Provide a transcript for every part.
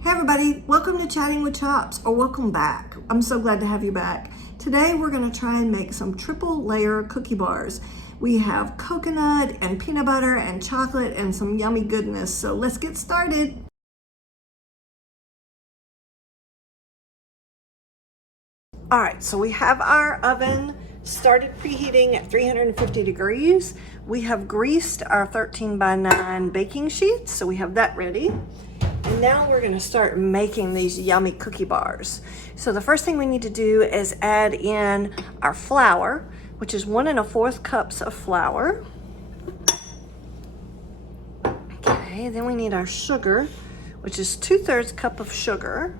Hey everybody, welcome to Chatting with Chops, or welcome back. I'm so glad to have you back. Today we're going to try and make some triple layer cookie bars. We have coconut and peanut butter and chocolate and some yummy goodness. So let's get started. All right, so we have our oven started preheating at 350 degrees. We have greased our 13x9 baking sheets, so we have that ready. And now we're gonna start making these yummy cookie bars. So the first thing we need to do is add in our flour, which is 1 1/4 cups of flour. Okay, then we need our sugar, which is 2/3 cup of sugar.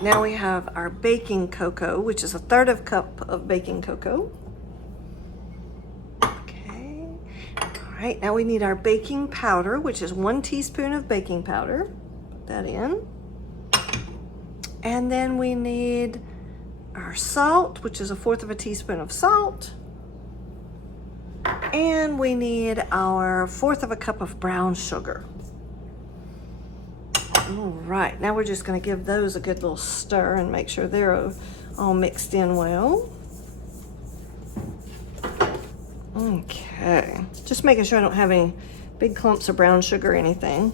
Now we have our baking cocoa, which is 1/3 cup of baking cocoa. Okay. All right, now we need our baking powder, which is 1 teaspoon of baking powder. Put that in. And then we need our salt, which is 1/4 teaspoon of salt. And we need our 1/4 cup of brown sugar. All right, now we're just gonna give those a good little stir and make sure they're all mixed in well. Okay, just making sure I don't have any big clumps of brown sugar or anything.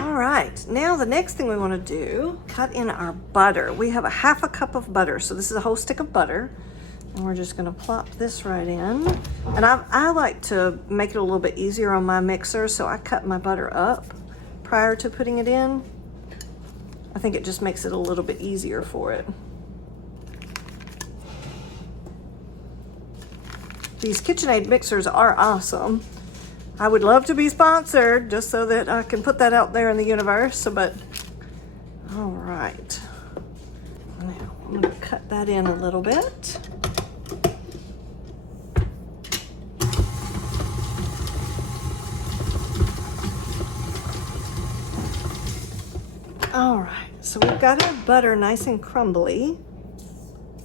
All right, now the next thing we wanna do, cut in our butter. We have 1/2 cup of butter, so this is a whole stick of butter. And we're just gonna plop this right in. And I like to make it a little bit easier on my mixer, so I cut my butter up prior to putting it in. I think it just makes it a little bit easier for it. These KitchenAid mixers are awesome. I would love to be sponsored just so that I can put that out there in the universe, but all right. Now I'm gonna cut that in a little bit. All right, so we've got our butter nice and crumbly,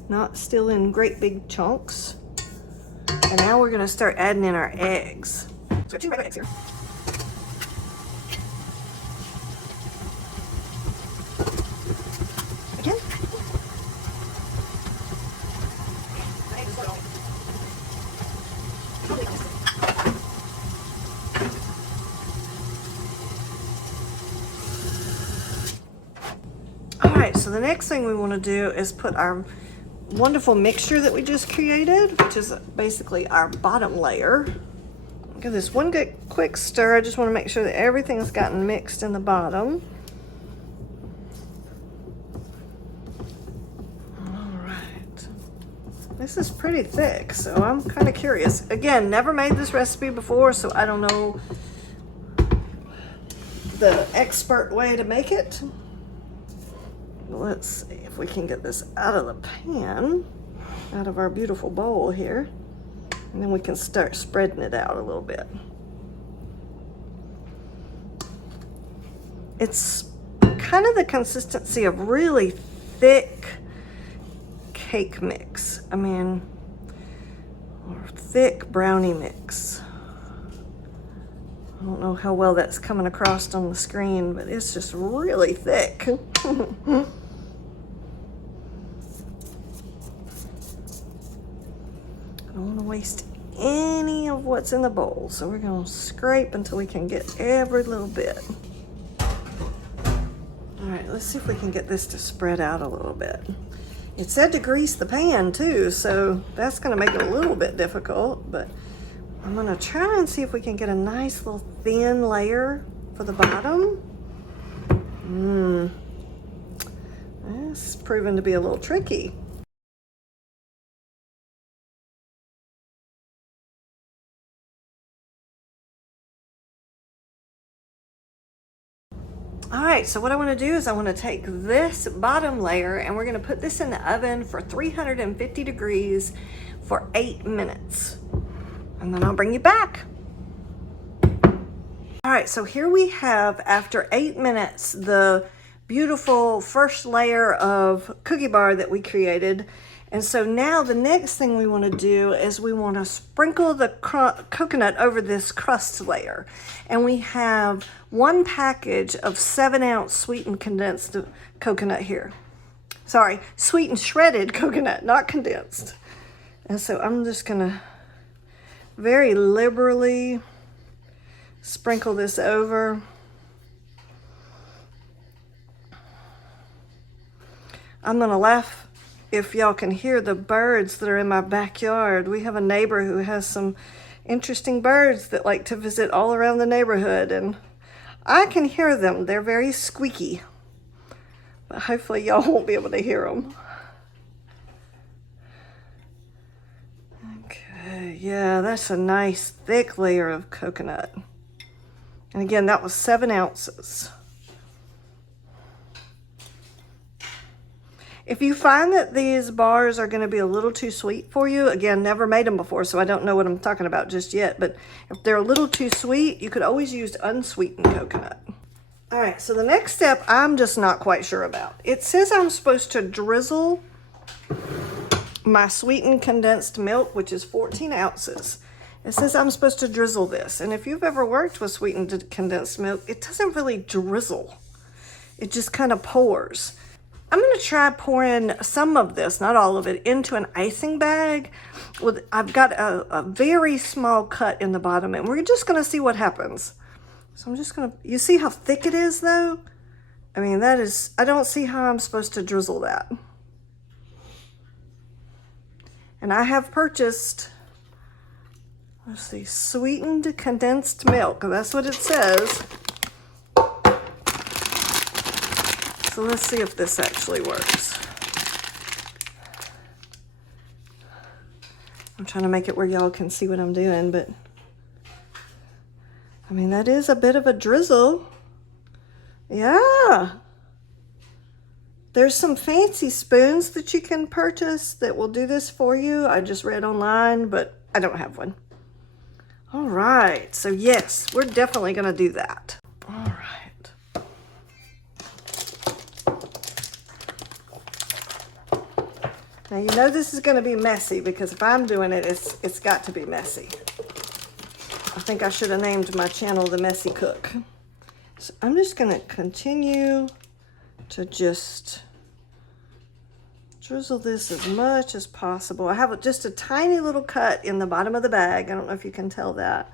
not still in great big chunks. And now we're gonna start adding in our eggs. So we have 2 regular eggs here. Again. All right, so the next thing we want to do is put our wonderful mixture that we just created, which is basically our bottom layer. Give this one good quick stir. I just want to make sure that everything's gotten mixed in the bottom. All right. This is pretty thick, so I'm kind of curious. Again, never made this recipe before, so I don't know the expert way to make it. Let's see if we can get this out of the pan, out of our beautiful bowl here, and then we can start spreading it out a little bit. It's kind of the consistency of really thick cake mix. I mean, or thick brownie mix. I don't know how well that's coming across on the screen, but it's just really thick. I don't want to waste any of what's in the bowl, so we're going to scrape until we can get every little bit. All right, let's see if we can get this to spread out a little bit. It said to grease the pan too, so that's going to make it a little bit difficult, but I'm going to try and see if we can get a nice little thin layer for the bottom. This is proving to be a little tricky. All right, so what I want to do is I want to take this bottom layer and we're going to put this in the oven for 350 degrees for 8 minutes. And then I'll bring you back. All right, so here we have, after 8 minutes, the beautiful first layer of cookie bar that we created. And so now the next thing we want to do is we want to sprinkle the coconut over this crust layer. And we have 1 package of 7-ounce sweetened condensed coconut here. Sorry, sweetened shredded coconut, not condensed. And so I'm just going to very liberally sprinkle this over. I'm going to laugh if y'all can hear the birds that are in my backyard. We have a neighbor who has some interesting birds that like to visit all around the neighborhood, and I can hear them. They're very squeaky, but hopefully y'all won't be able to hear them. Okay, yeah, that's a nice thick layer of coconut. And again, that was 7 ounces. If you find that these bars are going to be a little too sweet for you, again, never made them before, so I don't know what I'm talking about just yet, but if they're a little too sweet, you could always use unsweetened coconut. All right, so the next step, I'm just not quite sure about. It says I'm supposed to drizzle my sweetened condensed milk, which is 14 ounces. It says I'm supposed to drizzle this, and if you've ever worked with sweetened condensed milk, it doesn't really drizzle. It just kind of pours. I'm going to try pouring some of this, not all of it, into an icing bag. I've got a very small cut in the bottom, and we're just going to see what happens. So I'm just going to, you see how thick it is though? I mean, that is, I don't see how I'm supposed to drizzle that. And I have purchased, let's see, sweetened condensed milk. That's what it says. So let's see if this actually works. I'm trying to make it where y'all can see what I'm doing, but I mean, that is a bit of a drizzle. Yeah. There's some fancy spoons that you can purchase that will do this for you. I just read online, but I don't have one. All right, so yes, we're definitely gonna do that. All right. Now you know this is going to be messy because if I'm doing it, it's got to be messy. I think I should have named my channel The Messy Cook. So I'm just going to continue to just drizzle this as much as possible. I have just a tiny little cut in the bottom of the bag. I don't know if you can tell that.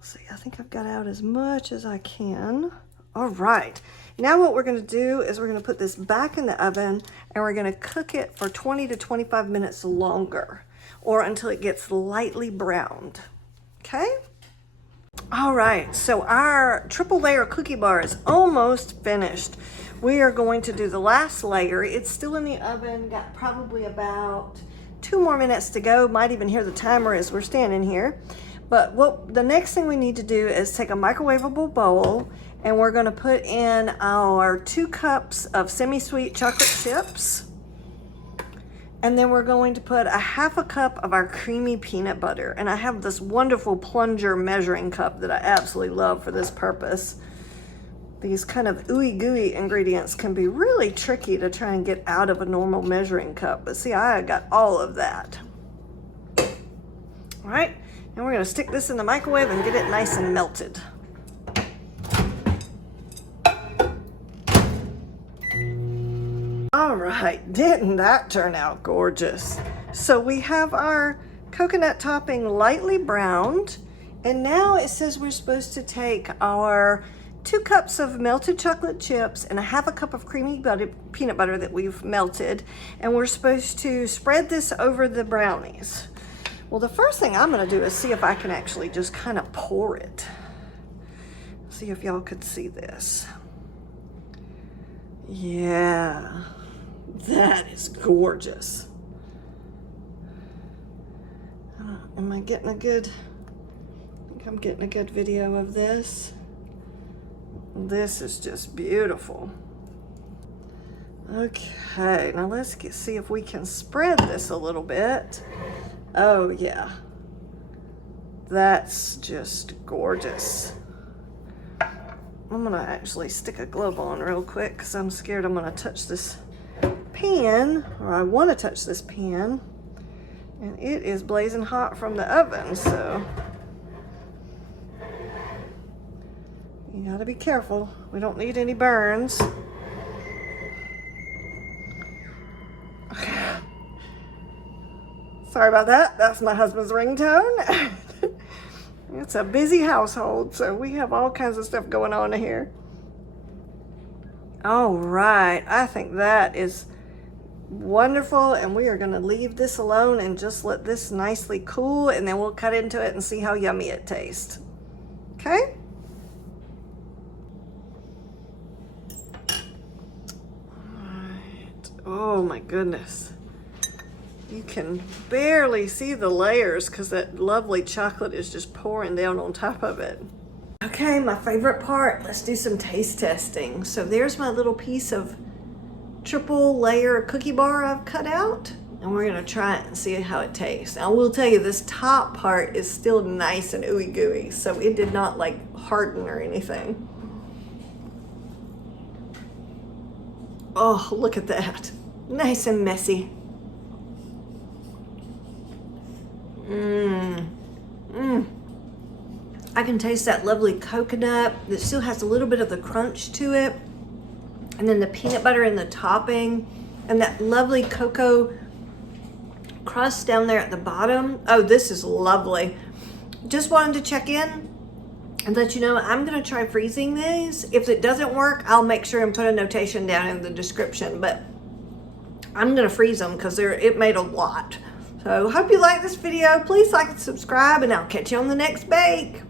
See, I think I've got out as much as I can. All right. Now what we're going to do is we're going to put this back in the oven and we're going to cook it for 20 to 25 minutes longer, or until it gets lightly browned. Okay? All right, so our triple layer cookie bar is almost finished. We are going to do the last layer. It's still in the oven, got probably about 2 more minutes to go. Might even hear the timer as we're standing here. But the next thing we need to do is take a microwavable bowl, and we're going to put in our 2 cups of semi-sweet chocolate chips. And then we're going to put a half a cup of our creamy peanut butter. And I have this wonderful plunger measuring cup that I absolutely love for this purpose. These kind of ooey gooey ingredients can be really tricky to try and get out of a normal measuring cup. But see, I got all of that. All right, and we're going to stick this in the microwave and get it nice and melted. All right, didn't that turn out gorgeous? So we have our coconut topping lightly browned, and now it says we're supposed to take our 2 cups of melted chocolate chips and a half a cup of creamy peanut butter that we've melted, and we're supposed to spread this over the brownies. Well, the first thing I'm gonna do is see if I can actually just kind of pour it. See if y'all could see this. Yeah. That is gorgeous. Am I getting a good, I think I'm getting a good video of this. This is just beautiful. Okay, now let's see if we can spread this a little bit. Oh yeah, that's just gorgeous. I'm gonna actually stick a glove on real quick because I'm scared I'm gonna touch this pan, or I want to touch this pan, and it is blazing hot from the oven, so you gotta be careful. We don't need any burns. Sorry about that. That's my husband's ringtone. It's a busy household, so we have all kinds of stuff going on here. All right, I think that is wonderful, and we are going to leave this alone and just let this nicely cool, and then we'll cut into it and see how yummy it tastes. Okay? All right. Oh my goodness. You can barely see the layers because that lovely chocolate is just pouring down on top of it. Okay, my favorite part. Let's do some taste testing. So there's my little piece of triple layer cookie bar I've cut out, and we're gonna try it and see how it tastes. Now, I will tell you, this top part is still nice and ooey gooey, so it did not like harden or anything. Oh, look at that. Nice and messy. I can taste that lovely coconut that still has a little bit of the crunch to it, and then the peanut butter in the topping, and that lovely cocoa crust down there at the bottom. Oh, this is lovely. Just wanted to check in and let you know I'm gonna try freezing these. If it doesn't work, I'll make sure and put a notation down in the description, but I'm gonna freeze them because it made a lot. So hope you like this video. Please like and subscribe, and I'll catch you on the next bake.